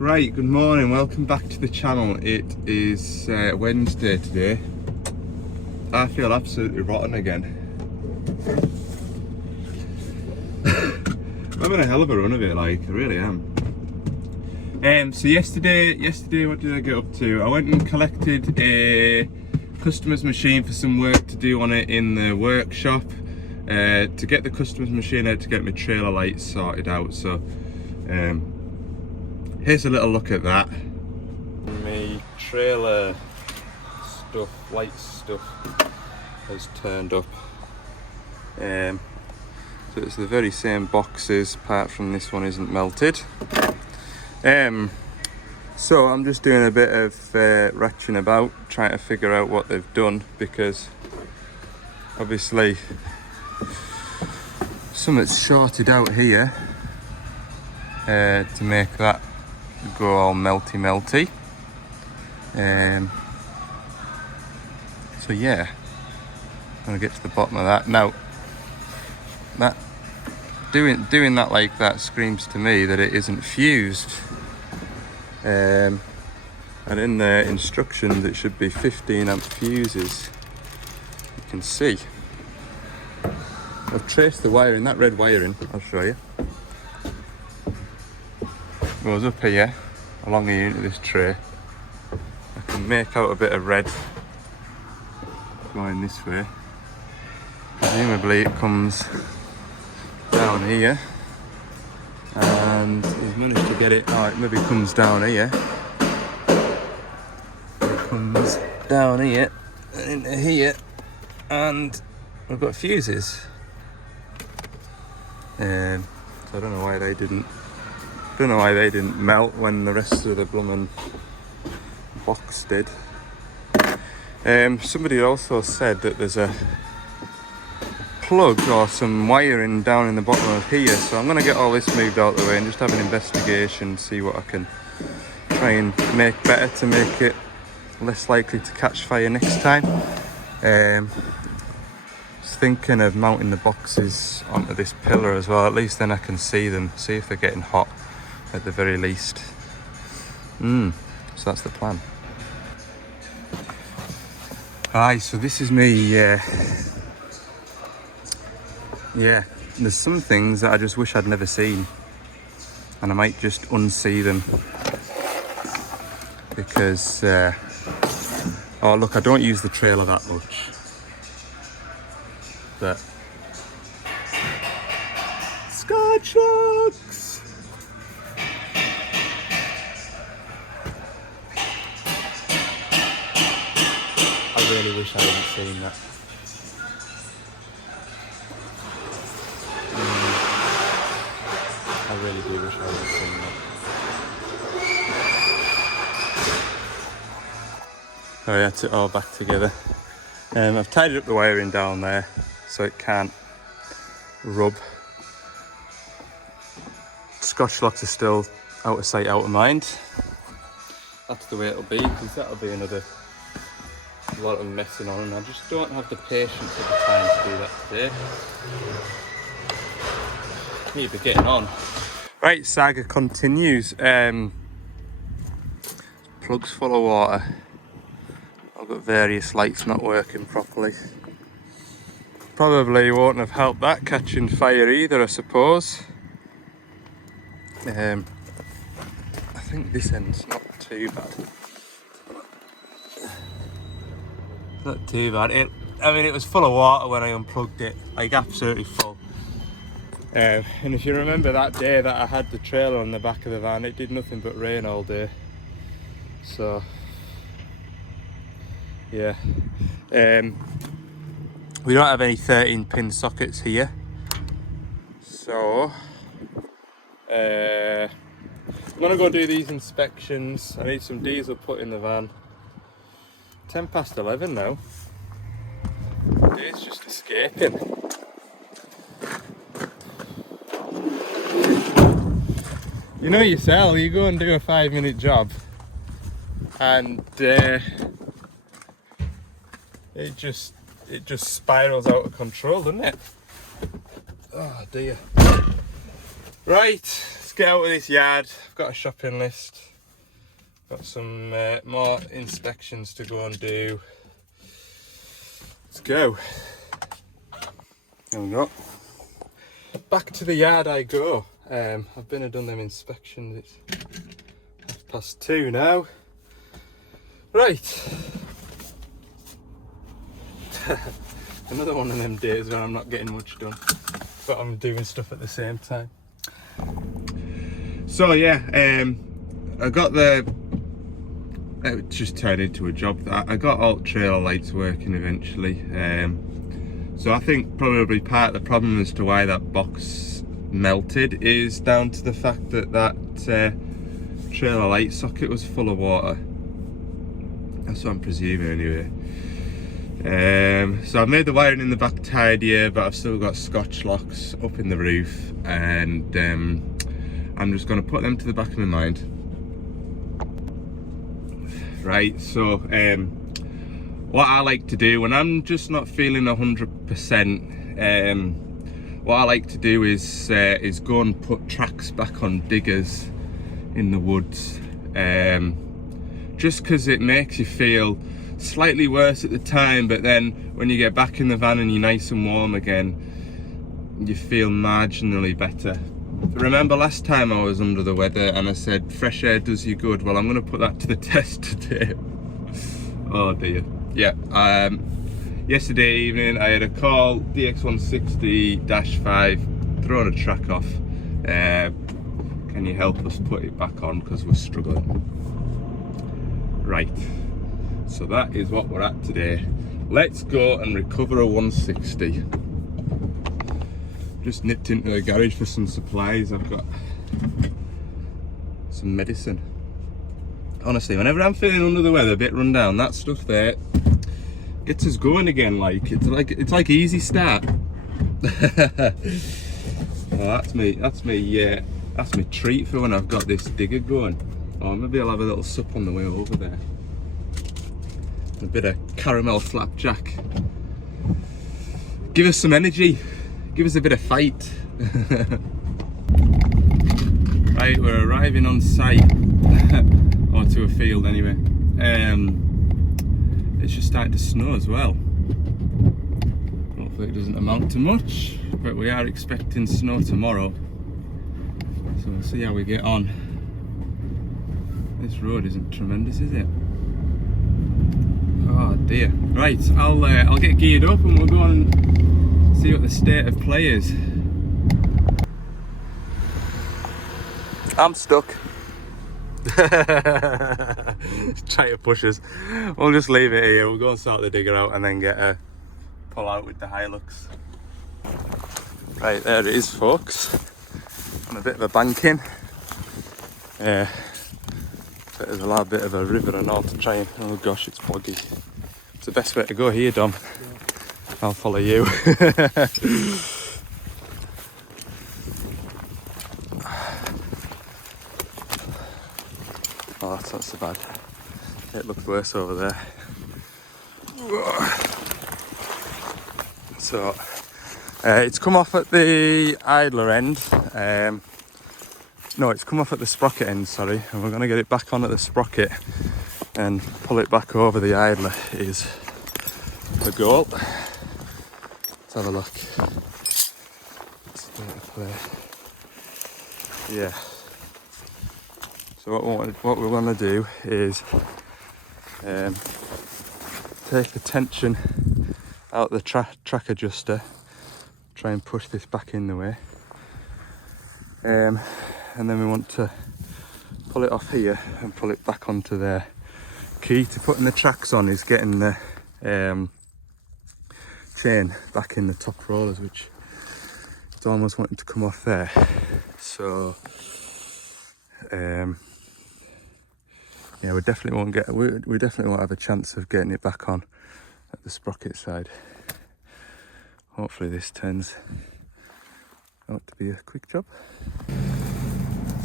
Right, good morning, welcome back to the channel. It is Wednesday today. I feel absolutely rotten again. I'm having a hell of a run of it, like, I really am. So yesterday, what did I get up to? I went and collected a customer's machine for some work to do on it in the workshop. To get the customer's machine, I had to get my trailer lights sorted out, so here's a little look at that. My trailer stuff, light stuff, has turned up. So it's the very same boxes, apart from this one isn't melted. So I'm just doing a bit of ratching about, trying to figure out what they've done, because obviously something's shorted out here to make that go all melty. So yeah, I'm gonna get to the bottom of that. Now, that doing that like that screams to me that it isn't fused. And in the instructions it should be 15 amp fuses. You can see I've traced the wiring, that red wiring, I'll show you. Goes up here, along here into this tray. I can make out a bit of red going this way. Presumably it comes down here, and he's managed to get it. Oh, it maybe comes down here. It comes down here and into here, and we've got fuses. So I don't know why they didn't. Don't know why they didn't melt when the rest of the blooming box did. Somebody also said that there's a plug or some wiring down in the bottom of here, so I'm going to get all this moved out of the way and just have an investigation, see what I can try and make better to make it less likely to catch fire next time. Just thinking of mounting the boxes onto this pillar as well, at least then I can see them, see if they're getting hot at the very least. So that's the plan. Alright, so this is me. Yeah, there's some things that I just wish I'd never seen, and I might just unsee them because oh look, I don't use the trailer that much, but sky trucks. I really wish I hadn't seen that. I really do wish I hadn't seen that. Oh yeah, it's it all back together. I've tidied up the wiring down there so it can't rub. Scotch locks are still out of sight, out of mind. That's the way it'll be, because that'll be another lot of messing on, and I just don't have the patience or the time to do that today. Need to be getting on. Right, saga continues. Plug's full of water. I've got various lights not working properly. Probably won't have helped that catching fire either, I suppose. I think this end's not too bad. Not too bad. I mean, it was full of water when I unplugged it, like absolutely full. And if you remember that day that I had the trailer on the back of the van, it did nothing but rain all day. So, yeah. We don't have any 13-pin sockets here. So, I'm gonna go do these inspections. I need some diesel put in the van. 11:10 now. The day's just escaping. You know yourself, you go and do a 5-minute job and it just spirals out of control, doesn't it? Oh dear. Right, let's get out of this yard. I've got a shopping list. Got some more inspections to go and do. Let's go. There we go. Back to the yard I go. I've been and done them inspections. It's 2:30 now. Right. Another one of them days where I'm not getting much done, but I'm doing stuff at the same time. So yeah, I got it just turned into a job. I got all trailer lights working eventually. So I think probably part of the problem as to why that box melted is down to the fact that trailer light socket was full of water. That's what I'm presuming anyway. So I've made the wiring in the back tidier, but I've still got scotch locks up in the roof, and I'm just going to put them to the back of my mind. Right, so what I like to do when I'm just not feeling 100%, what I like to do is go and put tracks back on diggers in the woods, just because it makes you feel slightly worse at the time, but then when you get back in the van and you're nice and warm again, you feel marginally better. Remember last time I was under the weather and I said fresh air does you good? Well, I'm going to put that to the test today. Oh dear. Yeah, yesterday evening I had a call, DX160-5, throwing a track off. Can you help us put it back on because we're struggling? Right. So that is what we're at today. Let's go and recover a 160. Just nipped into the garage for some supplies. I've got some medicine. Honestly, whenever I'm feeling under the weather, a bit run down, that stuff there gets us going again. It's like easy start. Oh, that's me treat for when I've got this digger going. Oh, maybe I'll have a little sup on the way over there. A bit of caramel flapjack. Give us some energy. Give us a bit of fight. Right, we're arriving on site, or to a field anyway. It's just starting to snow as well. Hopefully it doesn't amount to much, but we are expecting snow tomorrow. So we'll see how we get on. This road isn't tremendous, is it? Oh dear. Right, I'll get geared up and we'll go and see what the state of play is. I'm stuck. Try to push us. We'll just leave it here. We'll go and sort the digger out and then get a pull out with the Hilux. Right, there it is, folks. On a bit of a banking. Yeah. There's a little bit of a river and all to try and, oh gosh, it's boggy. It's the best way to go here, Dom. Yeah. I'll follow you. Oh, that's not so bad. It looked worse over there. So, it's come off at the idler end. No, it's come off at the sprocket end, sorry, and we're going to get it back on at the sprocket and pull it back over the idler is the goal. Let's have a look. Yeah. So what we want to do is take the tension out the track adjuster, try and push this back in the way. And then we want to pull it off here and pull it back onto there. Key to putting the tracks on is getting the chain back in the top rollers, which it's almost wanting to come off there. So yeah, we definitely won't have a chance of getting it back on at the sprocket side. Hopefully this turns out to be a quick job.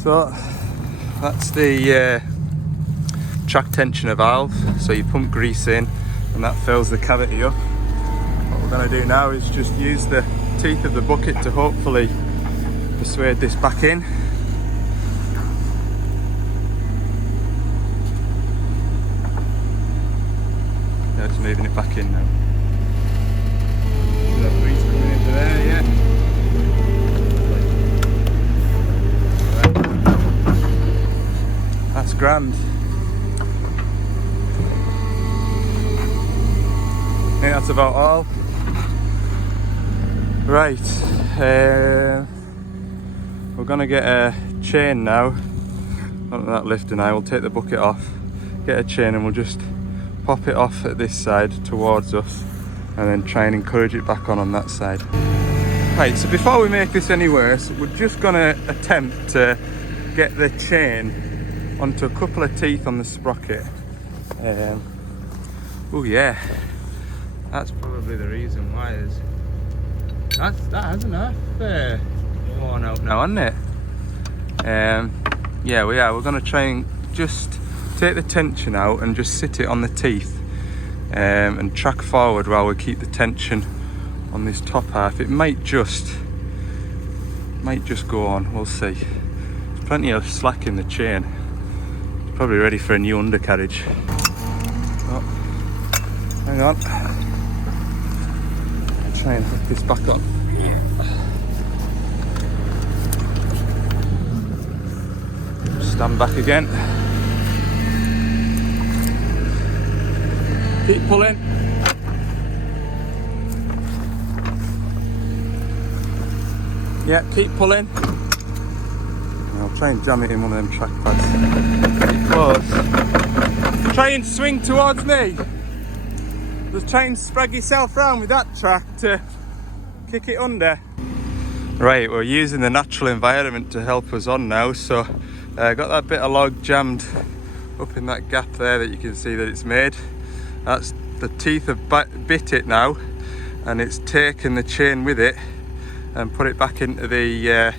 So that's the track tensioner valve. So you pump grease in and that fills the cavity up. What we're going to do now is just use the teeth of the bucket to hopefully persuade this back in. moving it back in now. So that breeze coming into there, yeah. That's grand. I think that's about all. Right, we're gonna get a chain now. Onto that lifter now. We'll take the bucket off, get a chain, and we'll just pop it off at this side towards us, and then try and encourage it back on that side. Right, so before we make this any worse, we're just gonna attempt to get the chain onto a couple of teeth on the sprocket. Oh yeah, that's probably the reason why that has enough worn out now, hasn't it? Yeah, we're going to try and just take the tension out and just sit it on the teeth, and track forward while we keep the tension on this top half. It might just go on, we'll see. There's plenty of slack in the chain. It's probably ready for a new undercarriage. Oh, hang on. I'll try and hook this back on. Stand back again. Keep pulling. Yeah, keep pulling. I'll try and jam it in one of them track pads. Pretty close. Try and swing towards me. Just try and spread yourself round with that track to kick it under. Right, we're using the natural environment to help us on now, so got that bit of log jammed up in that gap there that you can see that it's made. That's the teeth have bit it now, and it's taken the chain with it and put it back into the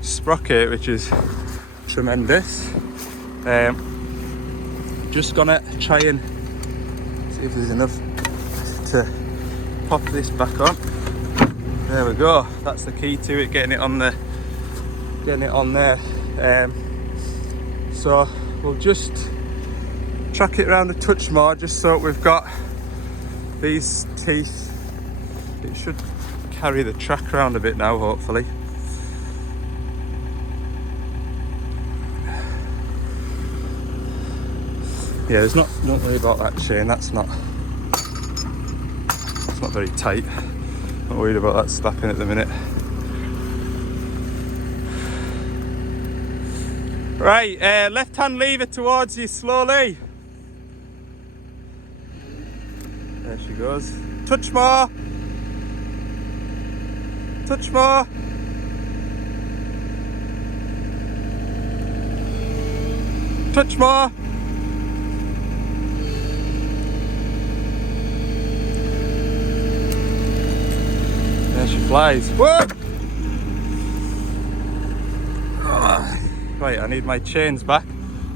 sprocket, which is tremendous. Just gonna try and see if there's enough to pop this back on. There we go. That's the key to it, getting it on there. So we'll just track it around a touch more, just so we've got these teeth. It should carry the track around a bit now, hopefully. Yeah, don't worry about that chain. It's not very tight. Not worried about that slapping at the minute. Right, left hand lever towards you slowly. There she goes. Touch more. Touch more. Touch more. There she flies. Whoa! Right, I need my chains back.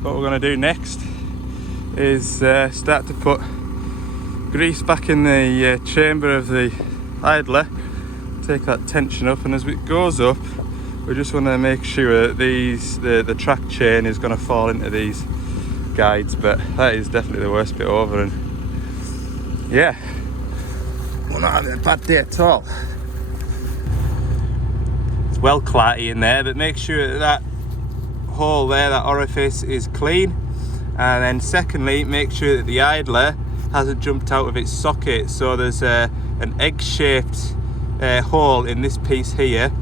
What we're going to do next is start to put grease back in the chamber of the idler, take that tension up, and as it goes up, we just want to make sure that the track chain is going to fall into these guides, but that is definitely the worst bit over, and yeah, we're not having a bad day at all. It's well clarty in there, but make sure that hole there, that orifice, is clean, and then secondly, make sure that the idler hasn't jumped out of its socket. So there's an egg-shaped hole in this piece here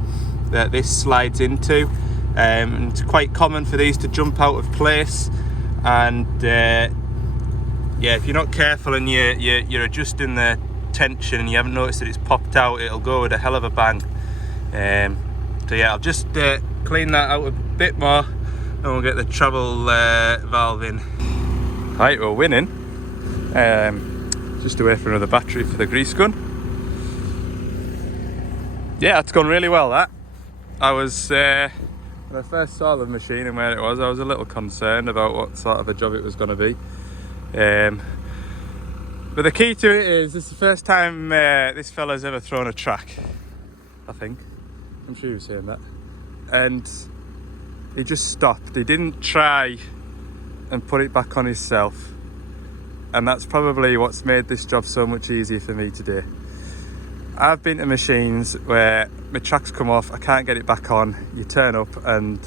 that this slides into, and it's quite common for these to jump out of place, and yeah, if you're not careful and you're adjusting the tension and you haven't noticed that it's popped out, it'll go with a hell of a bang. So yeah, I'll just clean that out a bit more, and we'll get the travel valve in. Right, we're winning. Just away for another battery for the grease gun. Yeah, it's gone really well, that. I was, when I first saw the machine and where it was, I was a little concerned about what sort of a job it was going to be. But the key to it is, this is the first time this fella's ever thrown a track, I think. I'm sure he was saying that. And he just stopped. He didn't try and put it back on himself. and that's probably what's made this job so much easier for me today. I've been to machines where my track's come off, I can't get it back on, you turn up and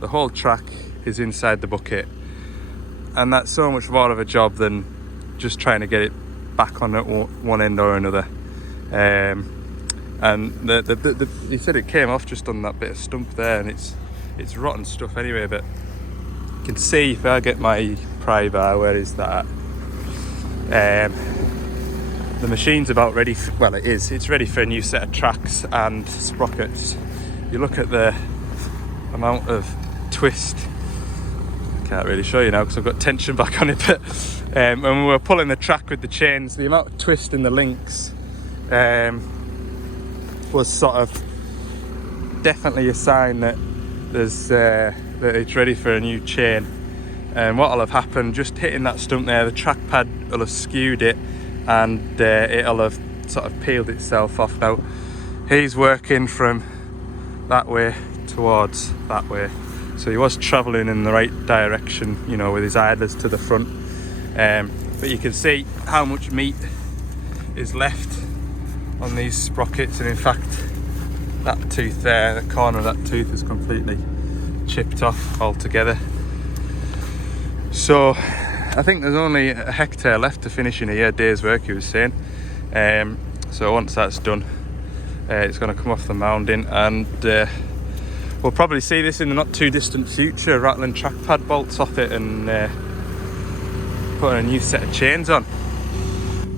the whole track is inside the bucket, and that's so much more of a job than just trying to get it back on at one end or another. And he said it came off just on that bit of stump there, and it's rotten stuff anyway, but you can see if I get my pry bar, where is that at? The machine's about ready well, it's ready for a new set of tracks and sprockets. You look at the amount of twist, I can't really show you now because I've got tension back on it, but when we were pulling the track with the chains, the amount of twist in the links was sort of definitely a sign that that it's ready for a new chain. And what'll have happened, just hitting that stump there, the track pad will have skewed it, and it'll have sort of peeled itself off. Now he's working from that way towards that way, so he was travelling in the right direction, you know, with his idlers to the front, but you can see how much meat is left on these sprockets, and in fact that tooth there, the corner of that tooth is completely chipped off altogether. So I think there's only a hectare left to finish in a day's work, he was saying. So once that's done, it's going to come off the mounding, and we'll probably see this in the not too distant future, rattling track pad bolts off it and putting a new set of chains on.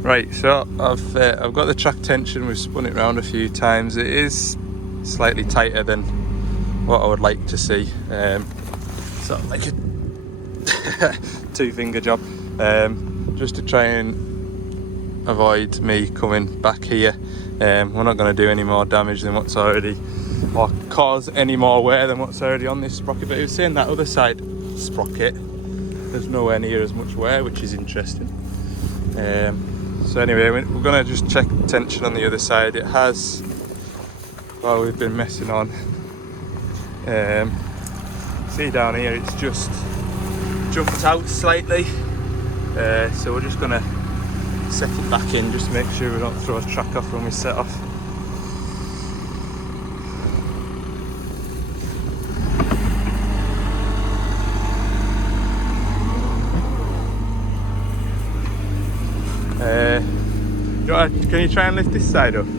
Right, so I've got the track tension, we've spun it around a few times. It is slightly tighter than what I would like to see. Sort of like a two-finger job, just to try and avoid me coming back here. We're not going to do any more damage than what's already, or cause any more wear than what's already on this sprocket. But he was saying that other side sprocket, there's nowhere near as much wear, which is interesting. So anyway, we're going to just check tension on the other side. It has, while we've been messing on, see down here, it's just jumped out slightly, so we're just going to set it back in just to make sure we don't throw a track off when we set off. Can you try and lift this side up? See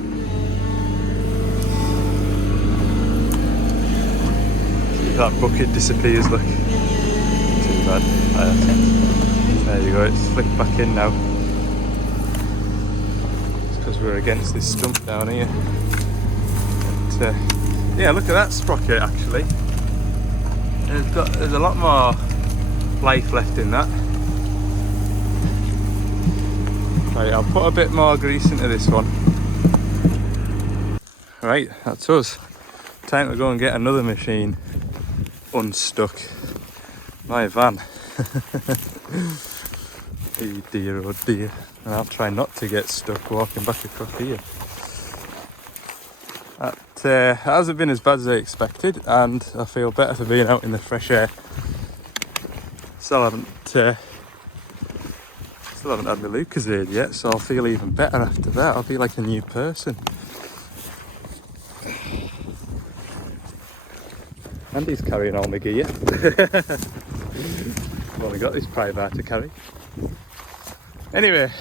if that bucket disappears, look. Too bad. There you go, it's flicked back in now. It's because we're against this stump down here. But, yeah, look at that sprocket actually. There's a lot more life left in that. Right, I'll put a bit more grease into this one. Right, that's us. Time to go and get another machine unstuck. My van. Oh dear, oh dear. And I'll try not to get stuck walking back across here. That hasn't been as bad as I expected, and I feel better for being out in the fresh air. Still haven't had my Lucozade yet, so I'll feel even better after that. I'll be like a new person. Andy's carrying all my gear. I've only got this pry bar to carry. Anyway,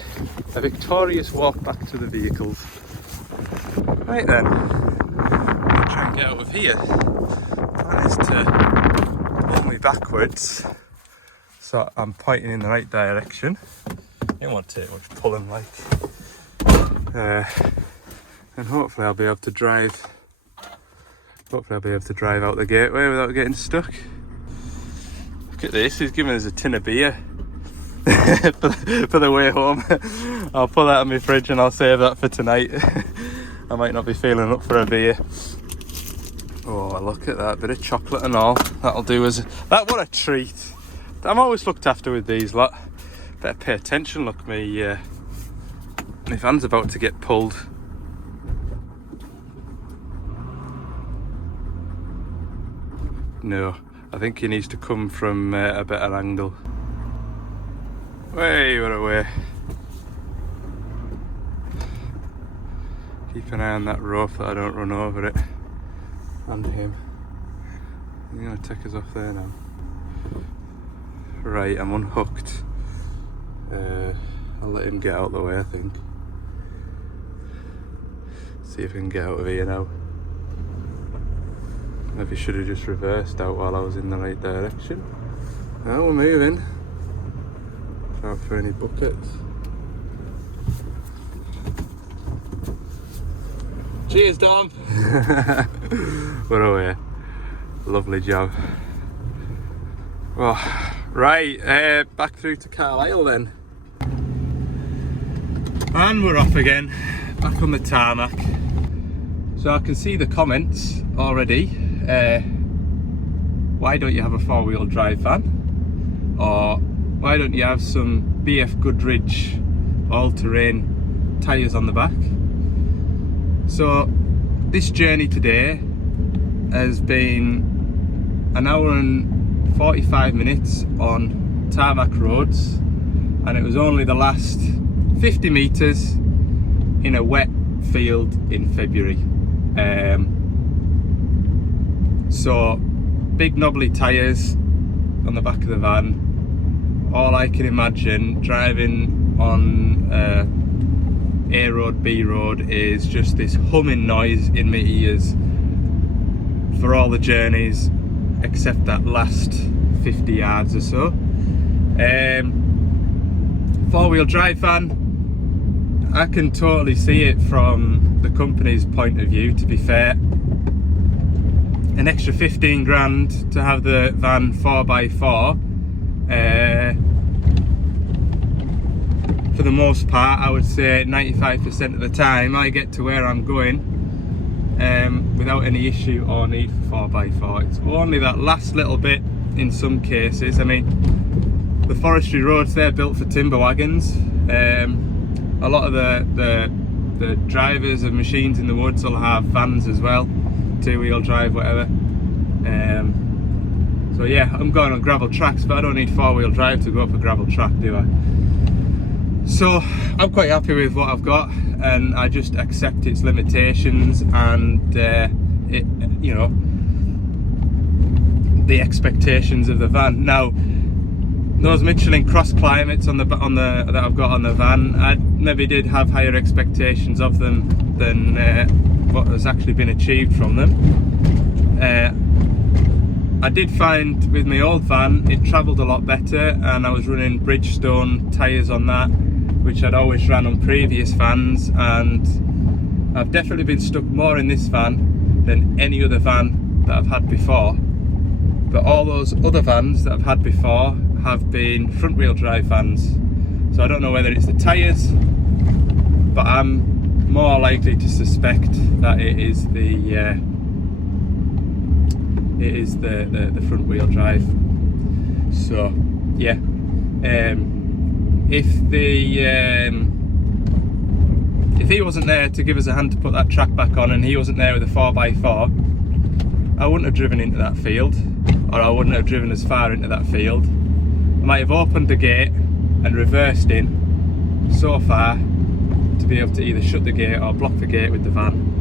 a victorious walk back to the vehicles. Right then, I'll try and get out of here. The plan is to pull me backwards so I'm pointing in the right direction. It won't take much pulling, like, and hopefully I'll be able to drive out the gateway without getting stuck. Look at this, he's giving us a tin of beer for the way home. I'll put that in my fridge and I'll save that for tonight. I might not be feeling up for a beer. Oh, look at that, bit of chocolate and all. That'll do us. What a treat. I'm always looked after with these lot. Better pay attention, look, my van's about to get pulled. No, I think he needs to come from a better angle. Way, what away. Keep an eye on that rope that I don't run over it. And him. I'm gonna take us off there now. Right, I'm unhooked. I'll let him get out of the way, I think. See if I can get out of here now. Maybe should have just reversed out while I was in the right direction. Now we're moving. Out for any buckets. Cheers, Dom! What away. Lovely job. Well, right, back through to Carlisle then. And we're off again, back on the tarmac. So I can see the comments already. Why don't you have a 4-wheel drive van? Or why don't you have some BF Goodrich all-terrain tyres on the back? So this journey today has been an hour and 45 minutes on tarmac roads, and it was only the last 50 metres in a wet field in February. So big knobbly tyres on the back of the van. All I can imagine driving on A road, B road is just this humming noise in my ears for all the journeys except that last 50 yards or so. 4-wheel drive van, I can totally see it from the company's point of view, to be fair. An extra 15 grand to have the van 4x4. For the most part, I would say 95% of the time I get to where I'm going without any issue or need for 4x4. It's only that last little bit in some cases. I mean, the forestry roads, they're built for timber wagons. A lot of the drivers of machines in the woods will have vans as well, 2-wheel drive, whatever. So yeah, I'm going on gravel tracks, but I don't need 4-wheel drive to go up a gravel track, do I? So I'm quite happy with what I've got, and I just accept its limitations and it, you know, the expectations of the van. Now, those Michelin cross climates that I've got on the van, I maybe did have higher expectations of them than what has actually been achieved from them. I did find with my old van it travelled a lot better, and I was running Bridgestone tyres on that, which I'd always ran on previous vans, and I've definitely been stuck more in this van than any other van that I've had before. But all those other vans that I've had before have been front wheel drive vans, so I don't know whether it's the tyres, but I'm more likely to suspect that it is the front wheel drive. So yeah, if he wasn't there to give us a hand to put that track back on, and he wasn't there with a 4x4, I wouldn't have driven into that field, or I wouldn't have driven as far into that field. I might have opened the gate and reversed in so far to be able to either shut the gate or block the gate with the van.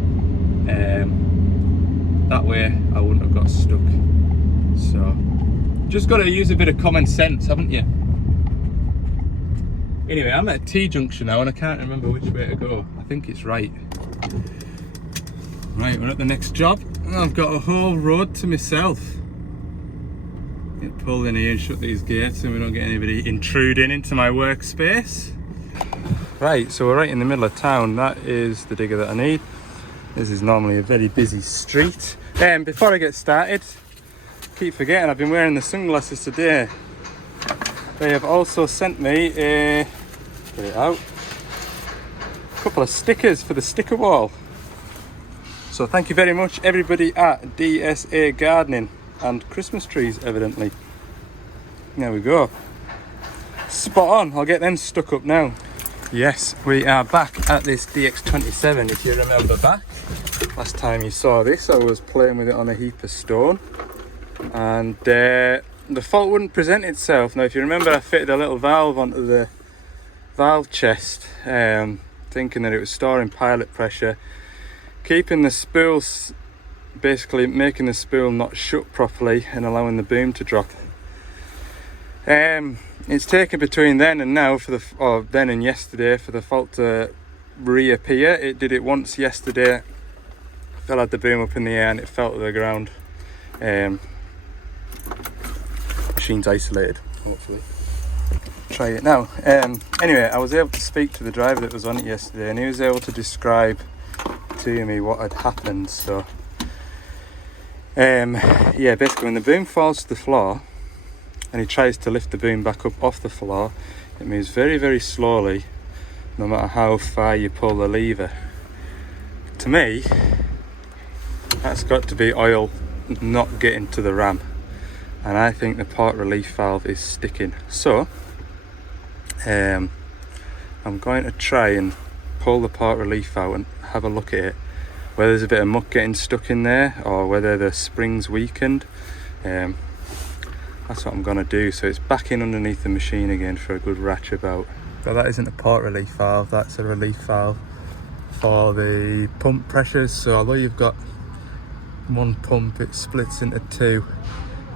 That way I wouldn't have got stuck. So just got to use a bit of common sense, haven't you? Anyway, I'm at a T-junction now and I can't remember which way to go. I think it's right. Right, we're at the next job. I've got a whole road to myself. Get pulled in here and shut these gates so we don't get anybody intruding into my workspace. Right, so we're right in the middle of town. That is the digger that I need. This is normally a very busy street. Before I get started, keep forgetting I've been wearing the sunglasses today. They have also sent me a couple of stickers for the sticker wall. So thank you very much everybody at DSA Gardening and Christmas trees, evidently. There we go. Spot on, I'll get them stuck up now. Yes, we are back at this DX27. If you remember back, last time you saw this, I was playing with it on a heap of stone. And the fault wouldn't present itself. Now, if you remember, I fitted a little valve onto the valve chest, thinking that it was storing pilot pressure, keeping the spools, basically making the spool not shut properly and allowing the boom to drop. It's taken between then and now then and yesterday for the fault to reappear. It did it once yesterday. Fell had the boom up in the air and it fell to the ground. Machine's isolated, hopefully. Try it now. Anyway, I was able to speak to the driver that was on it yesterday, and he was able to describe to me what had happened. So yeah, basically when the boom falls to the floor and he tries to lift the boom back up off the floor, it moves very, very slowly no matter how far you pull the lever. To me, that's got to be oil not getting to the ram, and I think the part relief valve is sticking. So I'm going to try and pull the part relief out and have a look at it, whether there's a bit of muck getting stuck in there or whether the spring's weakened. That's what I'm going to do. So it's back in underneath the machine again for a good ratch about. But that isn't a part relief valve, that's a relief valve for the pump pressures. So although you've got one pump, it splits into two,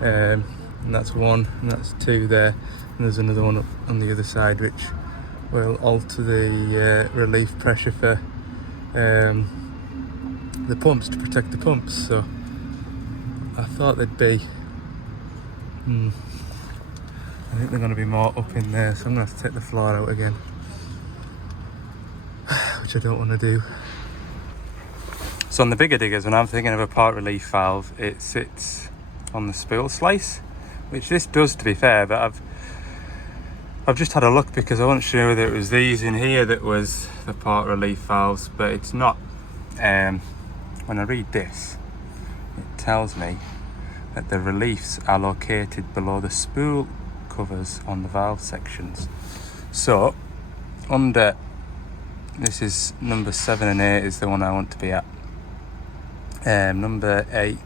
and that's one and that's two there, and there's another one up on the other side which will alter the relief pressure for the pumps, to protect the pumps. So I thought they'd be I think they're going to be more up in there, so I'm going to have to take the floor out again, which I don't want to do. So on the bigger diggers, when I'm thinking of a part relief valve, it sits on the spool slice, which this does, to be fair, but I've just had a look because I wasn't sure whether it was these in here that was the part relief valves, but it's not. When I read this, it tells me that the reliefs are located below the spool covers on the valve sections. So under, this is number 7 and 8 is the one I want to be at. Number 8,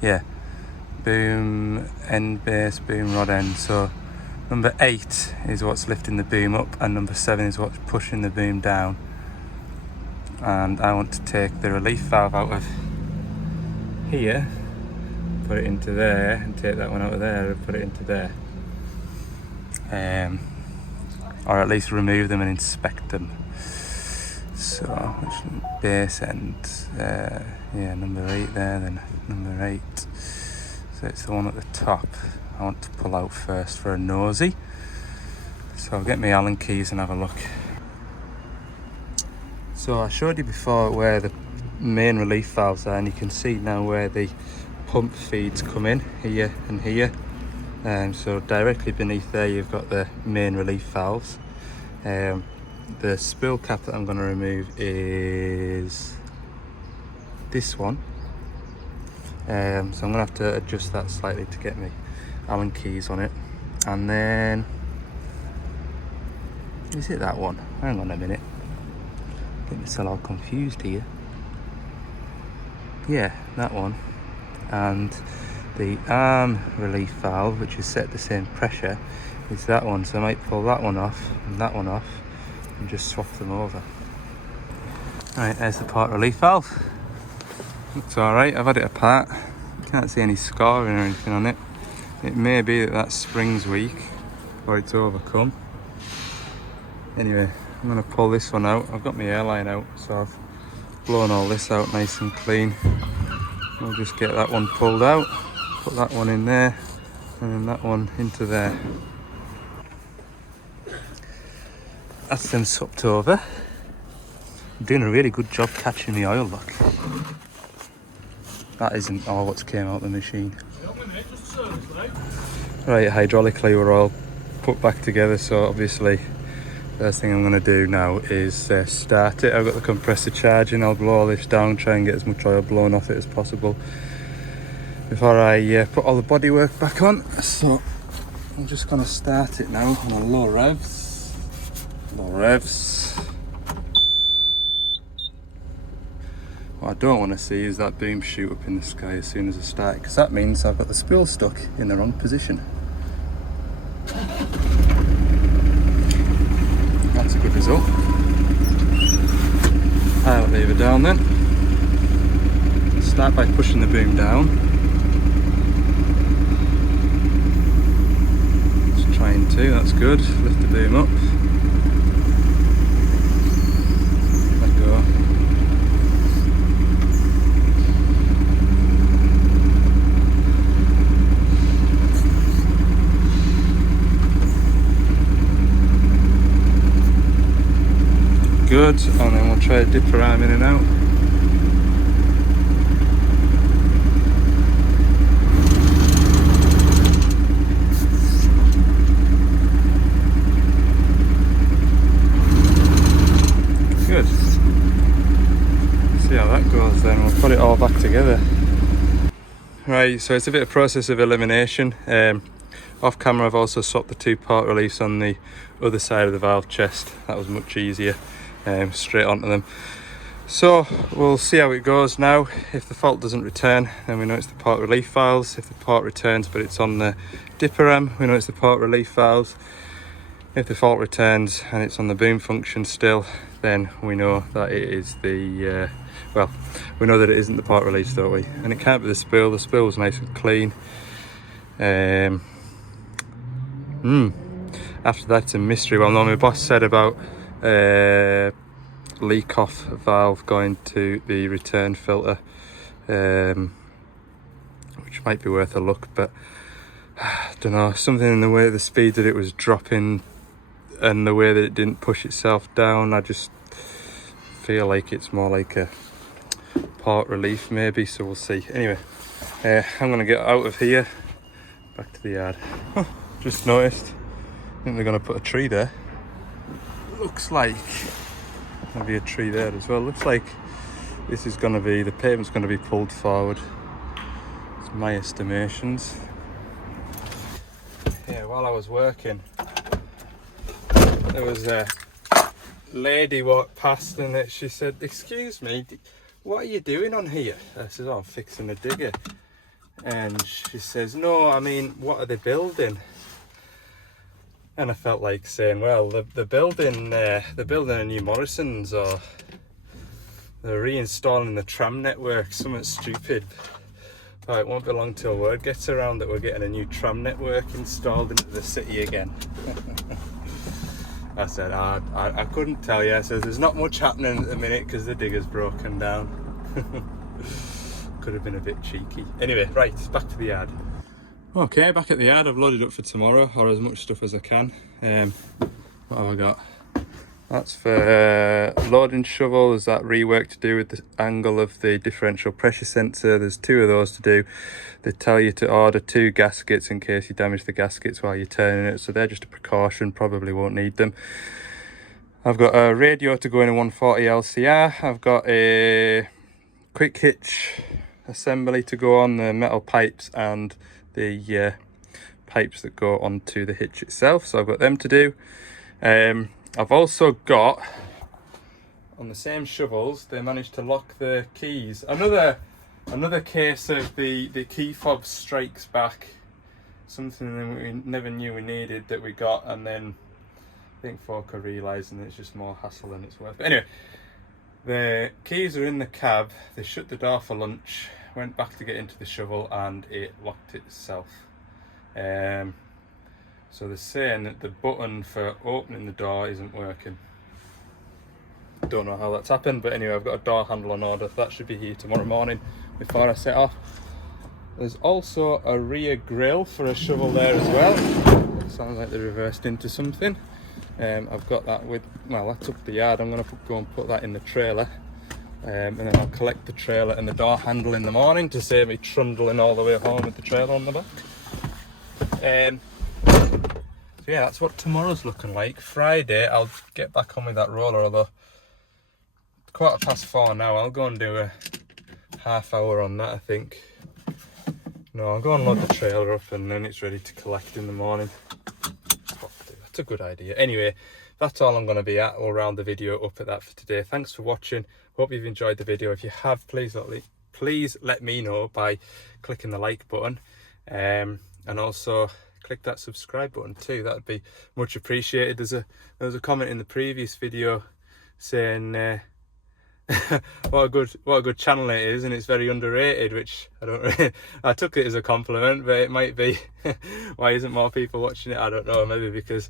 yeah, boom end base, boom rod end. So number 8 is what's lifting the boom up, and number 7 is what's pushing the boom down. And I want to take the relief valve out of here, put it into there, and take that one out of there and put it into there. Or at least remove them and inspect them. So, which base end? Yeah, number 8 there, then number 8. So it's the one at the top I want to pull out first for a nosy. So I'll get my Allen keys and have a look. So I showed you before where the main relief valves are, and you can see now where the pump feeds come in, here and here. So directly beneath there you've got the main relief valves. The spool cap that I'm going to remove is this one. So I'm going to have to adjust that slightly to get my Allen keys on it. And then, is it that one? Hang on a minute. Get myself all confused here. Yeah, that one. And the arm relief valve, which is set at the same pressure, is that one. So I might pull that one off and that one off and just swap them over. Right, there's the part relief valve. Looks alright, I've had it apart. Can't see any scoring or anything on it. It may be that spring's weak or it's overcome. Anyway, I'm going to pull this one out. I've got my airline out, so I've blown all this out nice and clean. I'll just get that one pulled out, put that one in there, and then that one into there. That's them swapped over. I'm doing a really good job catching the oil, look. That isn't all what's came out of the machine. Right, hydraulically we're all put back together, so obviously first thing I'm going to do now is start it. I've got the compressor charging. I'll blow all this down, try and get as much oil blown off it as possible before I put all the bodywork back on. So I'm just going to start it now on a low revs. Low revs. What I don't want to see is that boom shoot up in the sky as soon as I start, because that means I've got the spool stuck in the wrong position. That's a good result. I'll leave it down then. Start by pushing the boom down. Just trying to, that's good. Lift the boom up. Let go. Good, and then we'll try a dipper arm in and out. Good. See how that goes then, we'll put it all back together. Right, so it's a bit of process of elimination. Off camera I've also swapped the 2 part reliefs on the other side of the valve chest. That was much easier. Straight onto them. So we'll see how it goes now. If the fault doesn't return, then we know it's the part relief valves. If the part returns but it's on the dipper arm, we know it's the part relief valves. If the fault returns and it's on the boom function still, then we know that it is the well, we know that it isn't the part relief, don't we? And it can't be the spool. The spool was nice and clean. After that, it's a mystery. Well, no, my boss said about leak off valve going to the return filter, which might be worth a look, but I don't know, something in the way the speed that it was dropping and the way that it didn't push itself down, I just feel like it's more like a part relief maybe, so we'll see. Anyway, I'm gonna get out of here, back to the yard. Just noticed, I think they're gonna put a tree there. Looks like there'll be a tree there as well. Looks like this is going to be, the pavement's going to be pulled forward. It's my estimations. Yeah, while I was working, there was a lady walked past and she said, "Excuse me, what are you doing on here?" I said, "Oh, I'm fixing a digger." And she says, "No, I mean, what are they building?" And I felt like saying, well, they're building a new Morrison's, or they're reinstalling the tram network, something stupid. But it won't be long till word gets around that we're getting a new tram network installed into the city again. I said, I couldn't tell you. I said, there's not much happening at the minute because the digger's broken down. Could have been a bit cheeky. Anyway, right, back to the yard. Okay, back at the yard. I've loaded up for tomorrow, or as much stuff as I can. What have I got? That's for loading shovel. There's that rework to do with the angle of the differential pressure sensor. There's 2 of those to do. They tell you to order 2 gaskets in case you damage the gaskets while you're turning it, so they're just a precaution, probably won't need them. I've got a radio to go in a 140 LCR. I've got a quick hitch assembly to go on the metal pipes and the pipes that go onto the hitch itself, so I've got them to do. I've also got, on the same shovels, they managed to lock the keys. Another case of the key fob strikes back, something that we never knew we needed that we got, and then I think folk are realising it's just more hassle than it's worth. But anyway, the keys are in the cab. They shut the door for lunch, went back to get into the shovel, and it locked itself. So they're saying that the button for opening the door isn't working. Don't know how that's happened, but anyway, I've got a door handle on order. That should be here tomorrow morning before I set off. There's also a rear grille for a shovel there as well. Sounds like they reversed into something. I've got that with, well, that's up the yard. I'm going to go and put that in the trailer. And then I'll collect the trailer and the door handle in the morning to save me trundling all the way home with the trailer on the back. So yeah, that's what tomorrow's looking like. Friday, I'll get back on with that roller, although it's 4:15 now. I'll go and do a half hour on that, I think. No, I'll go and load the trailer up and then it's ready to collect in the morning. That's a good idea. Anyway, that's all I'm going to be at. We'll round the video up at that for today. Thanks for watching. Hope you've enjoyed the video. If you have, please let me know by clicking the like button, and also click click that subscribe button too. That'd be much appreciated. There was a comment in the previous video saying what a good channel it is, and it's very underrated, which I don't really, I took it as a compliment, but it might be why isn't more people watching it? I don't know, maybe because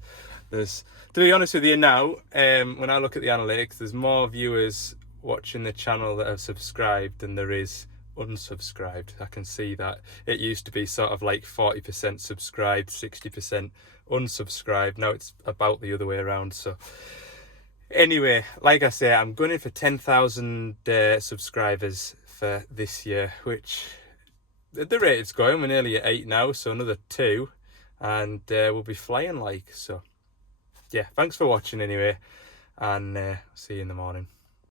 there's, to be honest with you now, when I look at the analytics, there's more viewers watching the channel that have subscribed than there is unsubscribed. I can see that. It used to be sort of like 40% subscribed, 60% unsubscribed. Now it's about the other way around. So anyway, like I say, I'm going in for 10,000 subscribers for this year, which at the rate it's going, we're nearly at 8 now, so another 2 and we'll be flying like. So yeah, thanks for watching anyway, and see you in the morning.